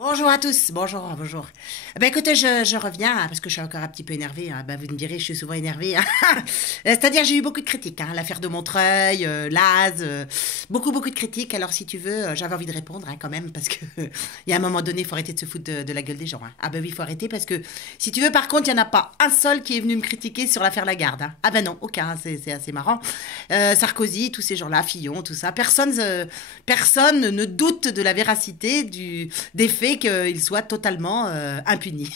Bonjour à tous, bonjour, bonjour. Ben écoutez, je reviens hein, parce que je suis encore un petit peu énervée. Hein. Ben, vous me direz, je suis souvent énervée. Hein. C'est-à-dire, j'ai eu beaucoup de critiques. Hein. L'affaire de Montreuil, Laz, beaucoup de critiques. Alors, si tu veux, j'avais envie de répondre hein, quand même parce que il y a un moment donné, il faut arrêter de se foutre de la gueule des gens. Hein. Ah ben oui, il faut arrêter parce que si tu veux, par contre, il n'y en a pas un seul qui est venu me critiquer sur l'affaire Lagarde. Hein. Ah ben non, aucun. C'est assez marrant. Sarkozy, tous ces gens-là, Fillon, tout ça, personne ne doute de la véracité des faits qu'il soit totalement impuni.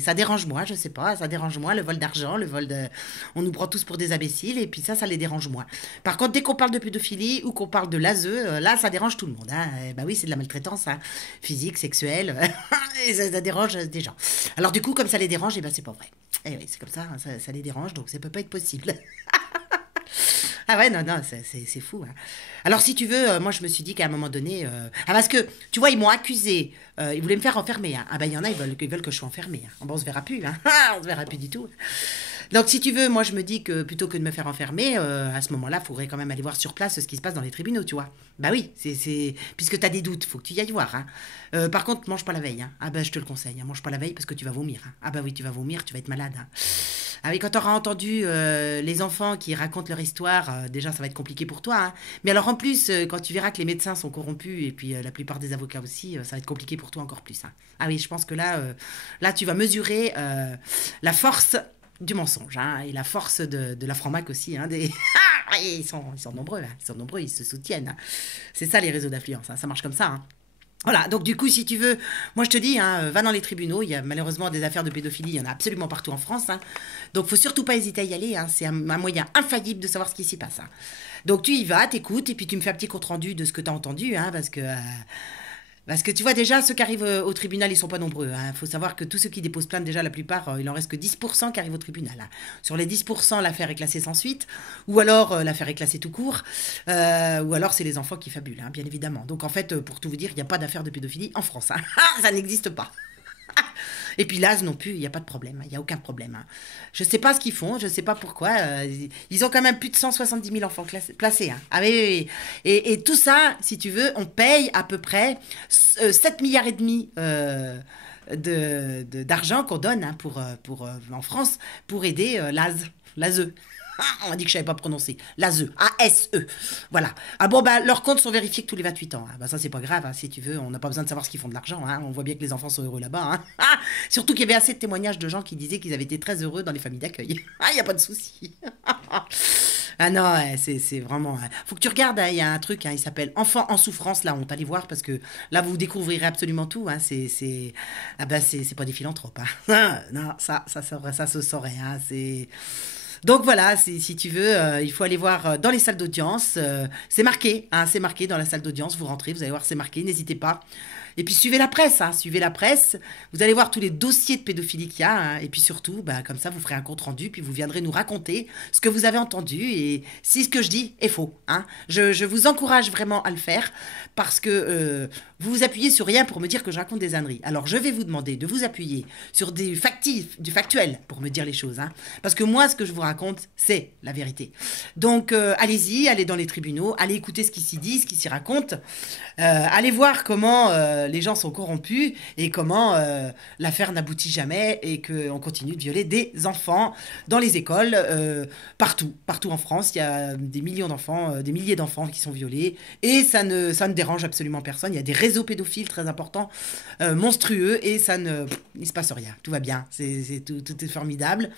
Ça dérange moi, je sais pas, ça dérange moi, le vol d'argent, le vol de... On nous prend tous pour des imbéciles et puis ça les dérange moi. Par contre, dès qu'on parle de pédophilie ou qu'on parle de l'ASE, là, ça dérange tout le monde. Hein. Bah oui, c'est de la maltraitance hein. Physique, sexuelle, et ça dérange des gens. Alors du coup, comme ça les dérange, et ben c'est pas vrai. Et oui, c'est comme ça, hein, ça les dérange, donc ça peut pas être possible. Ah ouais, non, non, c'est fou. Hein. Alors, si tu veux, moi, je me suis dit qu'à un moment donné... Ah, parce que, tu vois, ils m'ont accusé. Ils voulaient me faire enfermer. Hein. Ah ben, il y en a, ils veulent que je sois enfermée. Hein. Ah, bon, on se verra plus. Hein. On se verra plus du tout. Donc, si tu veux, moi, je me dis que plutôt que de me faire enfermer, à ce moment-là, il faudrait quand même aller voir sur place ce qui se passe dans les tribunaux, tu vois. Bah oui, puisque tu as des doutes, faut que tu y ailles voir. Hein. Par contre, mange pas la veille. Hein. Ah ben, je te le conseille. Hein. Mange pas la veille parce que tu vas vomir. Hein. Ah bah oui, tu vas vomir, tu vas être malade. Hein. Ah oui, quand tu auras entendu les enfants qui racontent leur histoire, déjà ça va être compliqué pour toi. Hein. Mais alors en plus, quand tu verras que les médecins sont corrompus et puis la plupart des avocats aussi, ça va être compliqué pour toi encore plus. Hein. Ah oui, je pense que là tu vas mesurer la force du mensonge hein, et la force de la franc-mac aussi. Hein, Ah, oui, ils sont nombreux, hein, ils sont nombreux, ils se soutiennent. Hein. C'est ça les réseaux d'influence, hein, ça marche comme ça. Hein. Voilà, donc du coup, si tu veux, moi je te dis, hein, va dans les tribunaux, il y a malheureusement des affaires de pédophilie, il y en a absolument partout en France, hein. Donc faut surtout pas hésiter à y aller, hein, c'est un moyen infaillible de savoir ce qui s'y passe. Hein. Donc tu y vas, t'écoutes, et puis tu me fais un petit compte-rendu de ce que tu as entendu, hein, parce que tu vois déjà, ceux qui arrivent au tribunal, ils sont pas nombreux. Il faut savoir que tous ceux qui déposent plainte, déjà la plupart, il en reste que 10% qui arrivent au tribunal. Hein. Sur les 10%, l'affaire est classée sans suite, ou alors l'affaire est classée tout court, ou alors c'est les enfants qui fabulent, hein, bien évidemment. Donc en fait, pour tout vous dire, il n'y a pas d'affaire de pédophilie en France. Hein. Ça n'existe pas. Et puis l'AS non plus, il n'y a pas de problème, il n'y a aucun problème. Hein. Je ne sais pas ce qu'ils font, je ne sais pas pourquoi. Ils ont quand même plus de 170 000 enfants placés. Hein. Ah oui, oui, oui. Et tout ça, si tu veux, on paye à peu près 7 milliards et demi d'argent qu'on donne hein, en France pour aider l'ASE. Ah, on m'a dit que je savais pas prononcer. L'ASE. A-S-E. Voilà. Ah bon, bah, leurs comptes sont vérifiés que tous les 28 ans. Ah, bah, ça, c'est pas grave, hein, si tu veux. On n'a pas besoin de savoir ce qu'ils font de l'argent. Hein. On voit bien que les enfants sont heureux là-bas. Hein. Ah, surtout qu'il y avait assez de témoignages de gens qui disaient qu'ils avaient été très heureux dans les familles d'accueil. Ah, il n'y a pas de souci. Ah non, ouais, c'est vraiment. Faut que tu regardes, hein, il y a un truc, hein, il s'appelle Enfants en souffrance, la honte. Allez voir parce que là, vous découvrirez absolument tout. Hein, ah bah, c'est pas des philanthropes. Hein. Non, ça se saurait. Hein, c'est. Donc voilà, si tu veux, il faut aller voir dans les salles d'audience. C'est marqué, hein, c'est marqué dans la salle d'audience. Vous rentrez, vous allez voir, c'est marqué. N'hésitez pas. Et puis suivez la presse, hein, suivez la presse. Vous allez voir tous les dossiers de pédophilie qu'il y a. Hein, et puis surtout, bah, comme ça, vous ferez un compte rendu. Puis vous viendrez nous raconter ce que vous avez entendu et si ce que je dis est faux. Hein. Je vous encourage vraiment à le faire parce que vous vous appuyez sur rien pour me dire que je raconte des âneries. Alors je vais vous demander de vous appuyer sur du factuel pour me dire les choses. Hein. Parce que moi, ce que je vous raconte, c'est la vérité. Donc allez-y, allez dans les tribunaux, allez écouter ce qui s'y dit, ce qui s'y raconte. Allez voir comment les gens sont corrompus et comment l'affaire n'aboutit jamais et qu'on continue de violer des enfants dans les écoles, partout en France. Il y a des millions d'enfants, des milliers d'enfants qui sont violés et ça ne dérange absolument personne. Il y a des réseaux pédophiles très importants, monstrueux et il se passe rien. Tout va bien, tout est formidable.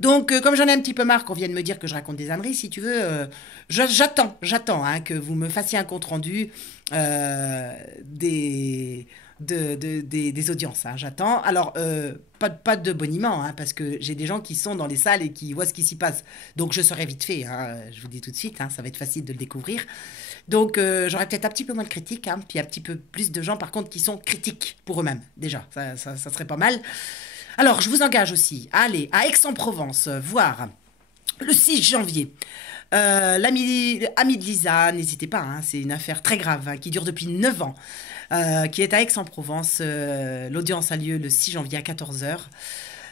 Donc, comme j'en ai un petit peu marre qu'on vienne me dire que je raconte des âneries, si tu veux, j'attends hein, que vous me fassiez un compte rendu des audiences. Hein, j'attends. Alors, pas de boniment, hein, parce que j'ai des gens qui sont dans les salles et qui voient ce qui s'y passe. Donc, je serai vite fait. Hein, je vous dis tout de suite, hein, ça va être facile de le découvrir. Donc, j'aurai peut-être un petit peu moins de critiques, hein, puis un petit peu plus de gens, par contre, qui sont critiques pour eux-mêmes. Déjà, ça serait pas mal. Alors, je vous engage aussi à aller à Aix-en-Provence voir le 6 janvier. L'ami de Lisa, n'hésitez pas, hein, c'est une affaire très grave hein, qui dure depuis 9 ans, qui est à Aix-en-Provence. L'audience a lieu le 6 janvier à 14 heures.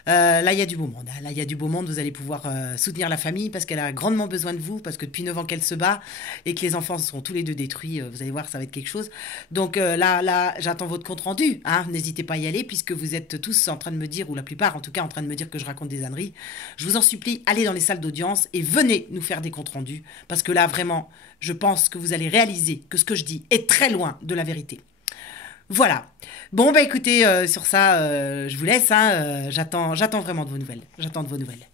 Là, il y a du beau monde, hein. Là, il y a du beau monde. Vous allez pouvoir soutenir la famille parce qu'elle a grandement besoin de vous, parce que depuis 9 ans qu'elle se bat et que les enfants sont tous les deux détruits. Vous allez voir, ça va être quelque chose. Donc là, j'attends votre compte rendu, hein. N'hésitez pas à y aller puisque vous êtes tous en train de me dire, ou la plupart en tout cas, en train de me dire que je raconte des âneries. Je vous en supplie, allez dans les salles d'audience et venez nous faire des comptes rendus parce que là, vraiment, je pense que vous allez réaliser que ce que je dis est très loin de la vérité. Voilà. Bon, bah écoutez, sur ça, je vous laisse, hein. J'attends vraiment de vos nouvelles. J'attends de vos nouvelles.